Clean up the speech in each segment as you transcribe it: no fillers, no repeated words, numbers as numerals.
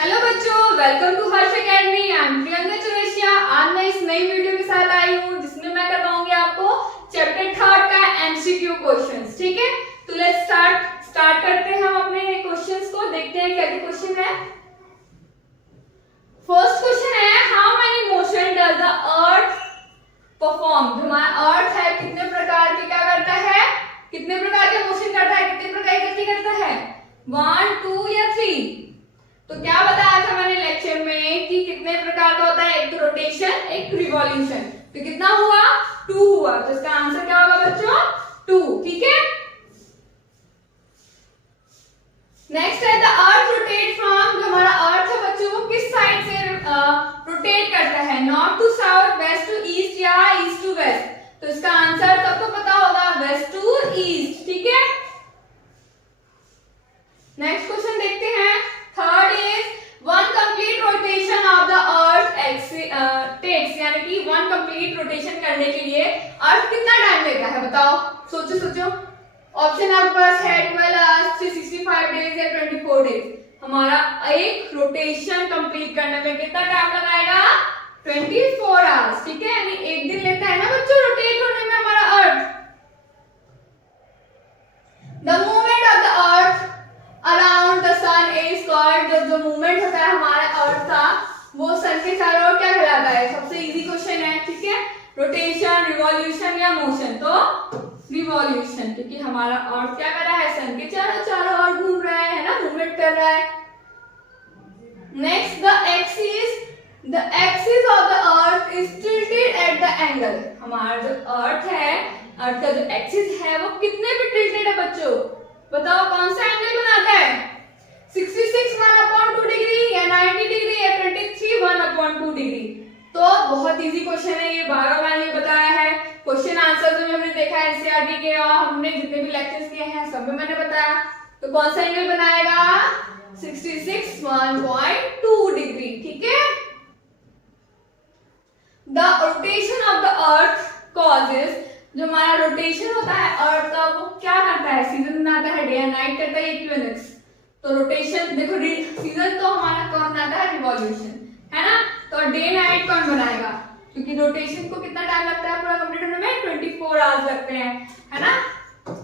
Hello बच्चों, welcome to Harsh academy. I am Priyanka Chaurasia. आज मैं इस नई वीडियो के साथ आई हूँ जिसमें मैं करवाऊंगी आपको चैप्टर 3 का एमसीक्यू क्वेश्चंस। ठीक है, तो लेट्स स्टार्ट करते हैं हम अपने क्वेश्चंस को। देखते हैं क्या क्वेश्चन है। फर्स्ट क्वेश्चन है, how many motion does the earth perform. जो हमारा अर्थ है कितने प्रकार के क्या करता है, कितने प्रकार के मोशन करता है, कितने प्रकार की गति करता है, 1 2 या 3। तो क्या बताया था मैंने लेक्चर में कि कितने प्रकार का होता है, एक तो रोटेशन, एक रिवॉल्यूशन। तो कितना हुआ, 2 हुआ। तो इसका आंसर क्या होगा बच्चों, 2। ठीक है, नेक्स्ट है द अर्थ रोटेट फ्रॉम। जो हमारा अर्थ है बच्चों वो किस साइड से रोटेट करता है, north to south, west to east या ईस्ट टू वेस्ट। तो इसका आंसर सबको पता होगा, वेस्ट टू ईस्ट। ठीक है, नेक्स्ट क्वेश्चन देखते हैं। Third is one complete rotation of the earth takes, यानी कि वन कंप्लीट रोटेशन करने के लिए अर्थ कितना टाइम लेता है, बताओ। सोचो सोचो, ऑप्शन आपके पास है 12 आवर्स, 365 डेज या 24 डेज। हमारा एक रोटेशन कंप्लीट करने में कितना टाइम लगाएगा, 24 आवर्स। ठीक है, यानी एक दिन लेता है ना बच्चों रोटेट होने में हमारा earth. The movement of the earth around the sun is called. जो मूवमेंट होता है हमारे अर्थ का वो सन के चारों ओर क्या कहलाता है। सबसे इजी क्वेश्चन है। ठीक है, रोटेशन, रिवॉल्यूशन या मोशन। तो रिवॉल्यूशन, क्योंकि हमारा अर्थ क्या कर रहा है, सन के चारों ओर घूम रहा है ना, मूवमेंट कर रहा है। Next, the axis of the earth is tilted at the angle. हमारा जो अर्थ है, अर्थ का जो एक्सिस है वो कितने पे टिल्टेड है बच्चों, बताओ। कौन सा एंगल बनाता है, 66 1/2 डिग्री या 90 डिग्री या 23 1/2 डिग्री। तो बहुत इजी क्वेश्चन है ये, बार मैंने बताया है। क्वेश्चन आंसर जो हमने देखा है एनसीईआरटी के और हमने जितने भी लेक्चर्स किए हैं सब में मैंने बताया। तो कौन सा एंगल बनाएगा, 66 1/2 डिग्री। ठीक है, the rotation of the earth causes. जो हमारा रोटेशन होता है अर्थ का वो क्या करता है, सीजन बनाता है, डे एंड नाइट करता है, इक्विनोक्स। तो रोटेशन देखो, सीजन तो हमारा कौन बनाता है, रिवॉल्यूशन, है ना। तो डे नाइट कौन बनाएगा, क्योंकि रोटेशन को कितना टाइम लगता है पूरा कंप्लीट होने में, 24 आवर्स लगते हैं, है ना।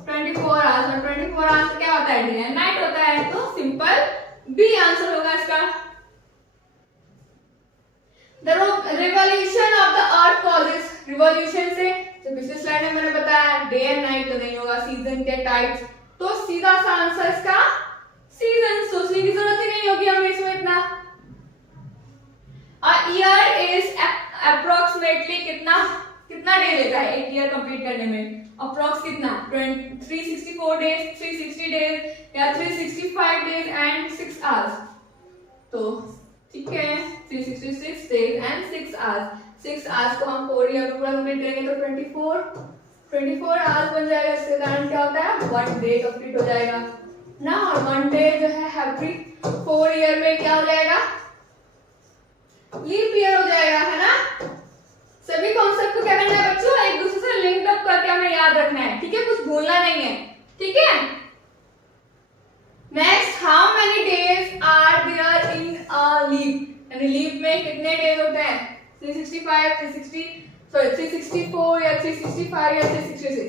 24 आवर्स, और 24 आवर्स क्या होता है, डे एंड नाइट होता है। तो सिंपल बी आंसर होगा इसका। The revolution of the earth causes. Revolution से तो पिछले स्लाइड में मैंने बताया डे एंड नाइट तो नहीं होगा, सीजन के टाइप्स। तो सीधा सा आंसर इसका सीजन। सोचने की जरूरत ही नहीं होगी हमें इसमें इतना। अ ईयर इज अप्रोक्सीमेटली कितना डे लेता है एक ईयर कंप्लीट करने में, अप्रोक्स कितना, 364 डेज, 360 डेज या 365 डेज एंड 6 आवर्स। तो ठीक है, 366 डेज एंड 6 आवर्स। 6 आवर्स को हम 4 ईयर में पूरा कंप्लीट करेंगे तो 24 आवर्स बन जाएगा। इसके कारण क्या होता है, 1 डे कंप्लीट हो जाएगा ना। और 1 डे जो है एवरी 4 ईयर में क्या हो जाएगा, लीप ईयर हो जाएगा, है ना। सभी कॉन्सेप्ट को क्या करना है बच्चों, एक दूसरे से लिंक अप करके हमें याद रखना है। ठीक है, कुछ भूलना नहीं है। ठीक है, next, how many days are there in a leap. यानी लीप में कितने डेज होते हैं, 364 या 365 या 366।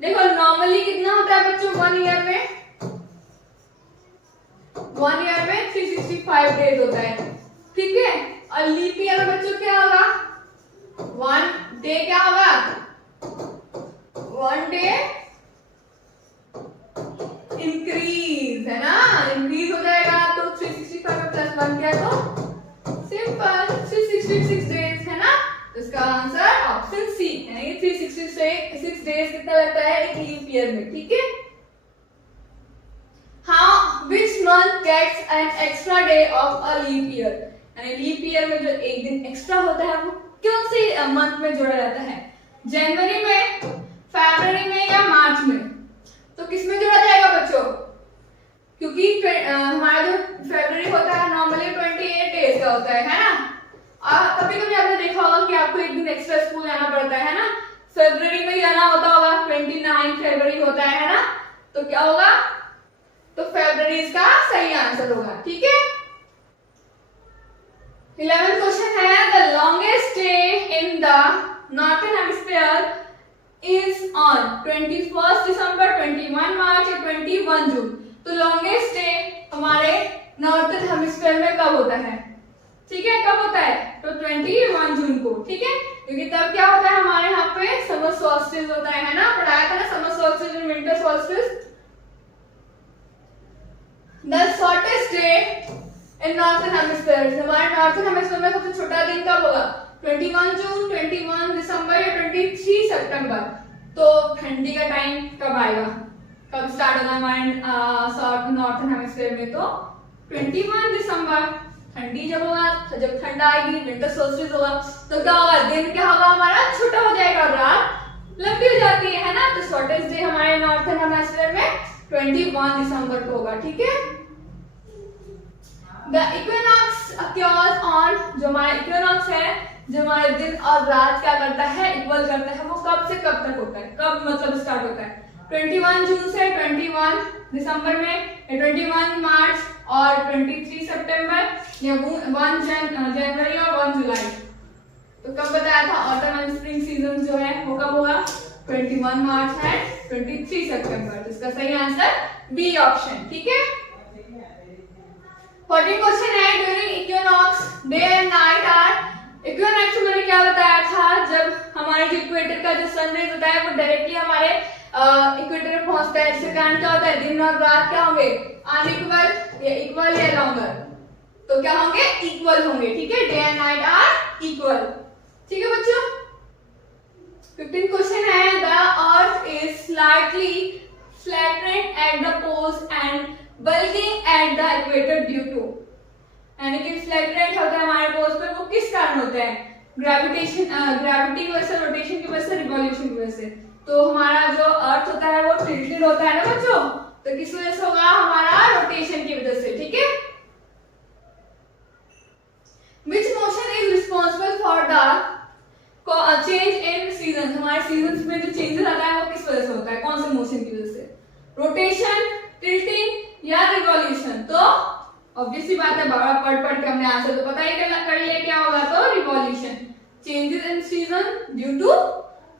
देखो नॉर्मली कितना होता है बच्चों, 1 ईयर में 365 डेज होता है। ठीक है, और लीप ईयर में बच्चों क्या होगा, 1 डे क्या होगा, 1 डे इंक्रीज, है ना, इंक्रीज हो जाएगा। तो 365 में +1 क्या, तो सिंपल 366 डेज, है ना। इसका आंसर ऑप्शन सी, यानी 366 डेज कितना लगता है एक लीप ईयर में। ठीक है, how which month gets an extra day of a leap year. यानी लीप ईयर में जो एक दिन एक्स्ट्रा होता है वो कौन से मंथ में जोड़ा जाता है, जनवरी में, फरवरी में या मार्च में। तो किस में जोड़ा जाएगा बच्चों, क्योंकि हमारा जो फरवरी होता है नॉर्मली 28 डेज का होता है ना। कभी कभी आपने देखा होगा कि आपको एक दिन एक्स्ट्रा स्कूल जाना पड़ता है ना, फरवरी में जाना होता होगा, 29 फरवरी होता है ना। तो क्या होगा, तो फरवरी इसका सही आंसर होगा। ठीक है, 11th क्वेश्चन है the longest day in the northern hemisphere is on 21 दिसंबर, 21 मार्च या 21 जून। तो लॉन्गेस्ट डे हमारे नॉर्थन हेमिस्फीयर में कब होता है? ठीक है, कब होता है? तो 21 जून को। ठीक है, क्योंकि तब क्या होता है हमारे यहाँ पे समर सॉल्स्टिस होता है ना, पढ़ाया था ना समर सॉल्स्टिस और winter solstice. The shortest day in northern hemisphere, हमारे नॉर्थन हेमिस्फीयर में सबसे छोटा दिन कब होगा? 21 जून, 21 दिसंबर या 23 सितंबर। तो ठंडी का टाइम कब आएगा, कब स्टार्ट होगा हमारे नॉर्थन हेमिस्फीयर में? तो 21 दिसंबर। ठंडी जब होगा, तो जब ठंडा आएगी विंटर सोल्स्टिस होगा, तो क्या होगा? दिन क्या होगा हमारा? छोटा हो जाएगा और रात लंबी हो जाती है ना। तो शॉर्टेस्ट डे हमारे नॉर्थन हेमिस्फीयर में 21 दिसंबर को होगा। ठीक है, द इक्विनॉक्स अक्योर्स ऑन, जो हमारा इक्विनॉक्स है, जो हमारे दिन और रात क्या करता है? इक्वल करता है। वो कब से कब तक होता है? कब मतलब स्टार्ट होता है? 21 जून से 21 दिसंबर में, 21 मार्च और 23 सितंबर या 1 जनवरी और 1 जुलाई। तो कब बताया था? ऑटम एंड स्प्रिंग सीजन जो है वो कब होगा? 21 मार्च है, 23 सितंबर। तो इसका सही आंसर बी ऑप्शन। ठीक है, 14 क्वेश्चन है during equinox day and night are. Equinox में मैंने क्या बताया था? जब हमारे जो इक्वेटर का जो सनराइज होता है वो डायरेक्टली हमारे इक्वेटर में पहुंचता है, इसके कारण क्या होता है? दिन और रात क्या होंगे? अनइक्वल या इक्वल या लॉन्गर? तो क्या होंगे? इक्वल होंगे। ठीक है, day and night are equal. ठीक है बच्चों, 15 क्वेश्चन है the earth is slightly flattened at the poles and bulging at the equator due to, यानी कि फ्लैटेंड होता है हमारे पोल्स पे, वो किस कारण होता है? ग्रेविटेशन, ग्रेविटी की वजह से, रोटेशन की वजह से, रिवॉल्यूशन की वजह से। तो हमारा जो अर्थ होता है वो टिल्टेड होता है ना बच्चों, तो किस वजह से होगा? हमारा रोटेशन की वजह से। ठीक है, which motion is responsible for the change in seasons, हमारे सीजन्स में जो चेंजेस आता है वो किस वजह से होता है? कौन से मोशन की वजह से? रोटेशन, टिल्टिंग या रिवॉल्यूशन? तो ऑब्वियसली बात है, बार पढ़ के हमने आंसर तो पता ही कर लिया क्या होगा, तो revolution. Changes in season due to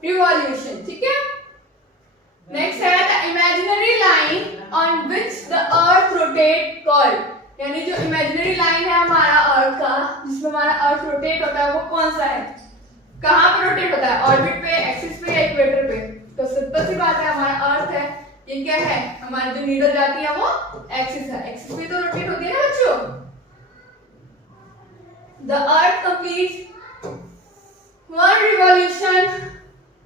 revolution. ठीक है, नेक्स्ट है the imaginary line on which the earth rotate called, यानी जो इमेजिनरी लाइन है हमारा अर्थ का, जिसमें हमारा अर्थ रोटेट होता है, वो कौन सा है? कहाँ पे रोटेट होता है? ऑर्बिट पे, एक्सिस पे या इक्वेटर पे? तो सिंपल सी बात है, हमारा अर्थ है, ये क्या है? हमारी जो नीडल जाती है वो एक्सिस है, एक्सिस पे तो रोटेट होती है ना बच्चों। The earth completes 1 revolution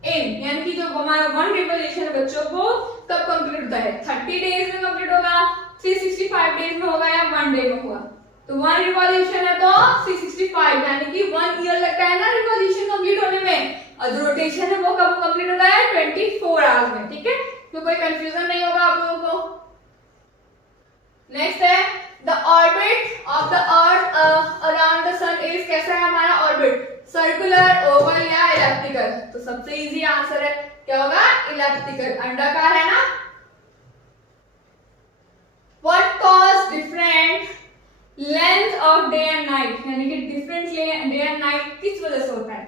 in, यानी कि जो हमारा 1 रिवॉल्यूशन है बच्चों वो कब कंप्लीट होता है? 30 डेज में कंप्लीट होगा, 365 डेज में होगा या 1 डे में होगा? तो 1 रिवॉल्यूशन है तो 365, यानी कि 1 ईयर लगता है ना रिवॉल्यूशन कंप्लीट होने में, और जो रोटेशन है वो कब कंप्लीट होता है? 24 आवर्स में। ठीक है, तो कोई कंफ्यूजन नहीं होगा आप लोगों को। नेक्स्ट है the orbit of the earth around the sun is, कैसा है हमारा ऑर्बिट? सर्कुलर, ओवल या इलिप्टिकल? तो सबसे इजी आंसर है क्या होगा? इलिप्टिकल, अंडाकार है ना। What cause different length of day and night, यानी कि डिफरेंट डे एंड नाइट किस वजह से होता है?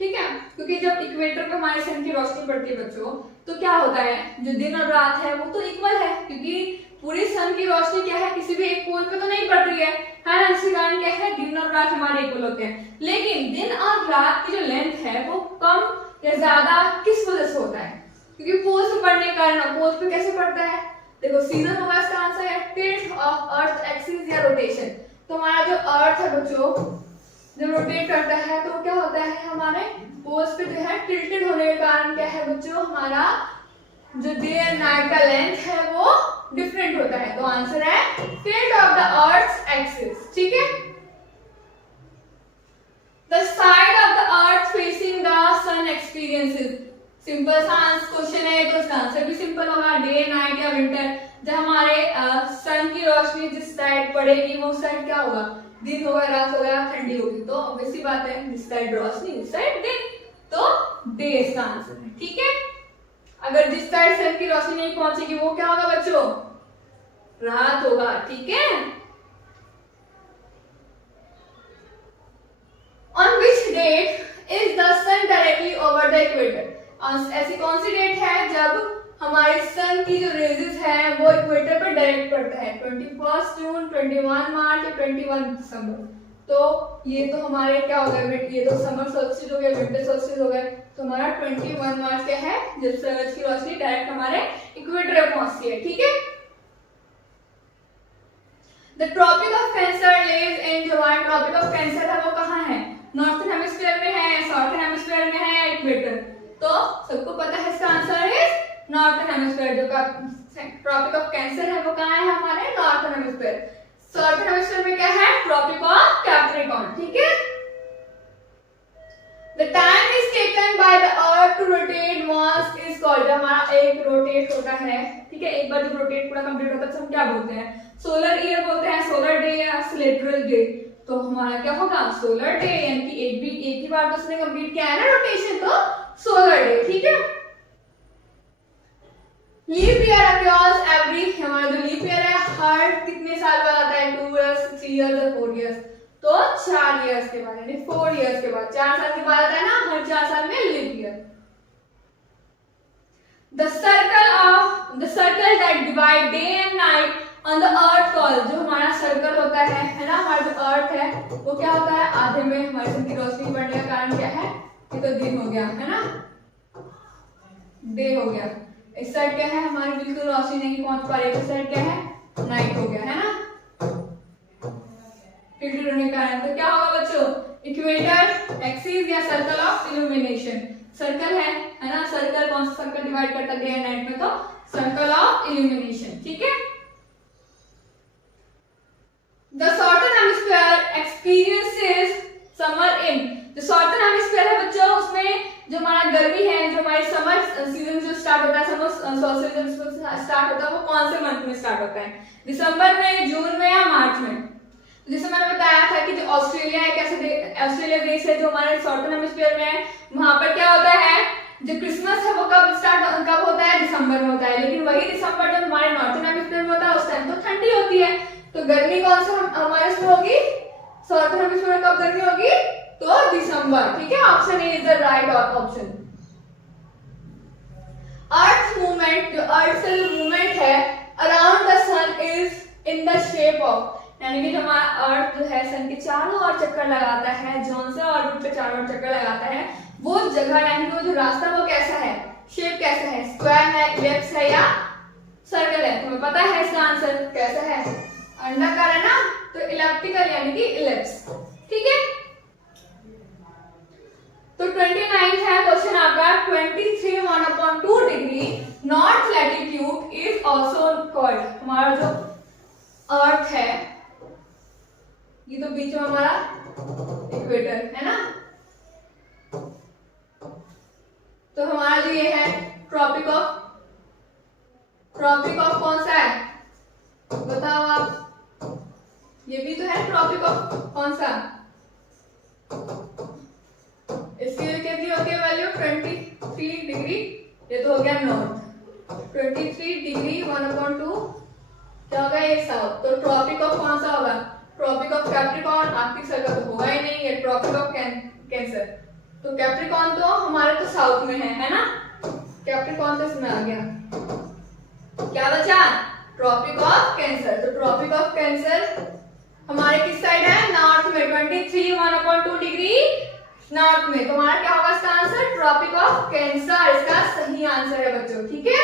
ठीक है, क्योंकि जब इक्वेटर पे हमारे सन की रोशनी पड़ती है बच्चों, तो क्या होता है? जो दिन और रात है वो तो इक्वल है, क्योंकि पूरी सन की रोशनी क्या है? किसी भी एक पोल पे तो नहीं पड़ रही है ना, इसके कारण क्या है? दिन और रात हमारे इक्वल होते हैं। लेकिन दिन और रात की जो लेंथ है वो कम या ज्यादा किस वजह से होता है? क्योंकि पोल्स पे पड़ने के कारण। पोल्स पे कैसे पड़ता है? देखो, सीजन होगा, इसका आंसर है टिल्ट ऑफ अर्थ एक्सिस या रोटेशन। तो हमारा जो अर्थ है बच्चों, जब रोटेट करता है तो क्या होता है? हमारे पोल्स पे जो है टिल्टेड होने के कारण क्या है बच्चों? हमारा जो डे एंड नाइट का लेंथ है वो डिफरेंट होता है। तो आंसर है tilt of the earth axis. ठीक है, the side of the earth facing the sun experiences, simple सा क्वेश्चन है तो इसका आंसर भी सिंपल होगा, डे नाइट या विंटर। जब हमारे सन की रोशनी जिस साइड पड़ेगी वो साइड क्या होगा? दिन होगा, रात होगा, ठंडी होगी। तो ऑब्वियसली बात है, जिस साइड रोशनी उस साइड दिन, तो डे इसका आंसर है। ठीक है, अगर जिस साइड सन की रोशनी नहीं पहुंचेगी वो क्या होगा बच्चों? रात होगा। ठीक है, ऐसी कौन सी डेट है जब हमारे सन की जो रेजेस है वो इक्वेटर पर डायरेक्ट पड़ता है? 21 जून, 21 मार्च या 21 दिसंबर। तो ये तो हमारे क्या हो गए, ये तो समर सोल्स्टिस हो गया, विंटर सोल्स्टिस हो गए। तो हमारा 21 मार्च क्या है जब सूरज की रोशनी डायरेक्ट हमारे इक्वेटर पर पहुंचती है। ठीक है। द ट्रॉपिक ऑफ कैंसर लेज इन, जो हमारा ट्रॉपिक ऑफ कैंसर है वो कहाँ है? नॉर्थन हेमिस्फीयर में है, साउथर्न हेमिस्फीयर में है, इक्वेटर? तो सबको पता है इसका आंसर इज नॉर्थन हेमिस्फीयर। जो ट्रॉपिक ऑफ कैंसर है वो कहाँ है हमारे? Northern hemisphere. साउथर्न हेमिस्फीयर में क्या है? Tropic of Capricorn. ठीक है। The time is taken by the earth to rotate once is called, हमारा एक रोटेट होता है, ठीक है, एक बार जब रोटेट पूरा कंप्लीट होता है तो हम क्या बोलते हैं? सोलर ईयर बोलते हैं, सोलर डे या सोलेट्रल डे। तो हमारा क्या होगा? सोलर डे, यानी कि एक ही बार तो उसने कंप्लीट किया है ना रोटेशन, तो सोलर डे। ठीक है। लीप ईयर अक्रॉस एवरी, हमारा जो लीप ईयर है हर कितने साल बाद आता है? 2 इयर्स, 3 इयर्स और 4 इयर्स। तो 4 इयर्स के बाद, यानी 4 इयर्स के बाद, 4 साल के बाद आता है ना, हर 4 साल में leap year. The circle that divide day and night on the earth call, जो हमारा सर्कल होता है ना, हमारा जो अर्थ है वो क्या होता है? आधे में हमारे सन की रोशनी बढ़ने का कारण क्या है? ये तो दिन हो गया है ना, डे हो गया। इस साइड क्या है? हमारी बिल्कुल रोशनी नहीं पहुंच पा रही, इस साइड क्या है? नाइट हो गया है ना, फिल्टर होने का कारण। तो क्या होगा बच्चों? इक्वेटर एक्सिस या सर्कल ऑफ इल्यूमिनेशन। सर्कल है ना, सर्कल कौन सा सर्कल डिवाइड करता है डे एंड नाइट में? तो सर्कल ऑफ इल्यूमिनेशन। ठीक है। The southern hemisphere experiences summer in, जो southern hemisphere है बच्चों उसमें जो हमारा गर्मी है, जो हमारी समर सीजन जो स्टार्ट होता है, समर सोल्स्टिस स्टार्ट होता है, वो कौन से मंथ में स्टार्ट होता है? दिसंबर में, जून में या मार्च में? जैसे मैंने बताया था कि जो ऑस्ट्रेलिया है, कैसे ऑस्ट्रेलिया देश है जो हमारे साउथर्न हेमिस्फीयर में है, वहां पर क्या होता है? जो क्रिसमस है वो कब होता है? दिसंबर में होता है। लेकिन वही दिसंबर जब हमारे नॉर्थन हेमिस्फीयर में होता है उस टाइम तो ठंडी होती है। तो गर्मी कौन सा हमारे इसमें होगी? साउथर्न हेमिस्फीयर में कब गर्मी होगी? तो दिसंबर। ठीक है। Option A is the right option. Earth movement, जो अर्थ से मूवमेंट है around the sun is in the shape of, यानी कि जो हमारा अर्थ जो है सन के चारों ओर चक्कर लगाता है, जोन से ऑर्बिट पे चारों ओर चक्कर लगाता है, वो जगह यानी कि वो जो रास्ता वो कैसा है? शेप कैसा है? स्क्वायर है, इलिप्स है या सर्कल है? तुम्हें पता है इसका आंसर कैसा है? अंडाकार है ना, तो इलिप्टिकल यानी कि इलिप्स। ठीक है। तो 29 है क्वेश्चन आपका, 23 1/2 degree north latitude is also called, हमारा जो अर्थ है ये तो बीच में हमारा इक्वेटर है ना, तो हमारा जो ये है ट्रॉपिक ऑफ कौन सा है बताओ आप? ये भी तो है ट्रॉपिक ऑफ कौन सा? इसकी कितनी होती है वैल्यू? 23 डिग्री, ये तो हो गया नॉर्थ। 23 डिग्री 1/2 क्या होगा? ये साउथ। तो ट्रॉपिक ऑफ कौन सा होगा? Tropic of Capricorn. Arctic circle तो होगा ही नहीं, ये ट्रॉपिक ऑफ कैंसर। तो कैप्रिकॉर्न तो हमारे तो साउथ में है ना, कैप्रिकॉर्न तो इसमें आ गया। क्या बचा? Tropic of Cancer. तो ट्रॉपिक ऑफ कैंसर हमारे किस साइड है? नॉर्थ में। 23 1/2 डिग्री नॉर्थ में। तो हमारा क्या होगा इसका आंसर? ट्रॉपिक ऑफ कैंसर इसका सही आंसर है बच्चों। ठीक है।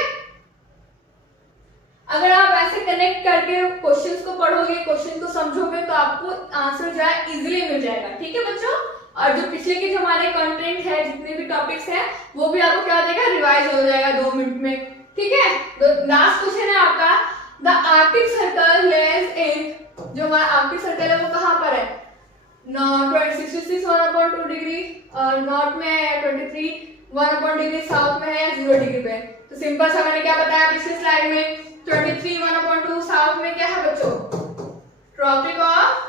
अगर आप ऐसे कनेक्ट करके क्वेश्चंस को पढ़ोगे, क्वेश्चन को समझोगे तो आपको आंसर जो है इजीली मिल जाएगा। ठीक है बच्चों। और जो पिछले के जो हमारे कंटेंट है, जितने भी टॉपिक्स हैं, वो भी आपको क्या हो जाएगा? रिवाइज हो जाएगा 2 मिनट में। ठीक है। तो लास्ट क्वेश्चन है आपका, द आर्कटिक सर्कल लेज इन, जो हमारा आर्कटिक सर्कल है वो कहाँ पर है? 66 1/2 डिग्री और नॉर्थ में है, 23 1/2 डिग्री साउथ में है, 0 डिग्री पे। तो सिंपल सा मैंने क्या बताया पिछली स्लाइड में, 23 1/2 साउथ में क्या है बच्चों? ट्रॉपिक ऑफ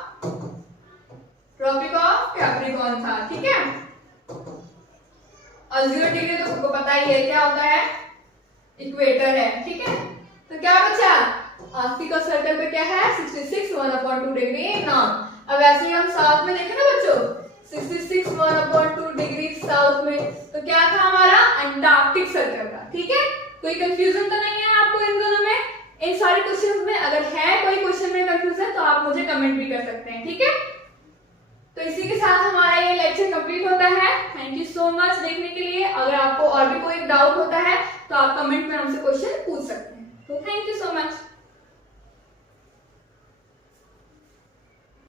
कैप्रिकॉर्न था। ठीक है। और 0 डिग्री तो सबको पता ही है क्या होता है? इक्वेटर है। ठीक है। तो क्या बचा? आर्कटिक सर्कल पे क्या है? 66 1/2 डिग्री नॉर्थ। अब ऐसे ही हम साउथ में देखें ना बच्चों, 66 डिग्री साउथ में, तो क्या था हमारा अंटार्कटिक सर्कल था। ठीक है, कोई कंफ्यूजन तो नहीं है आपको इन दोनों में, इन सारे क्वेश्चन में? अगर है कोई क्वेश्चन में कंफ्यूजन तो आप मुझे कमेंट भी कर सकते हैं। ठीक है, तो इसी के साथ हमारा ये लेक्चर कंप्लीट होता है। थैंक यू सो मच देखने के लिए। अगर आपको और भी कोई डाउट होता है तो आप कमेंट में हमसे क्वेश्चन पूछ सकते हैं। तो थैंक यू सो मच।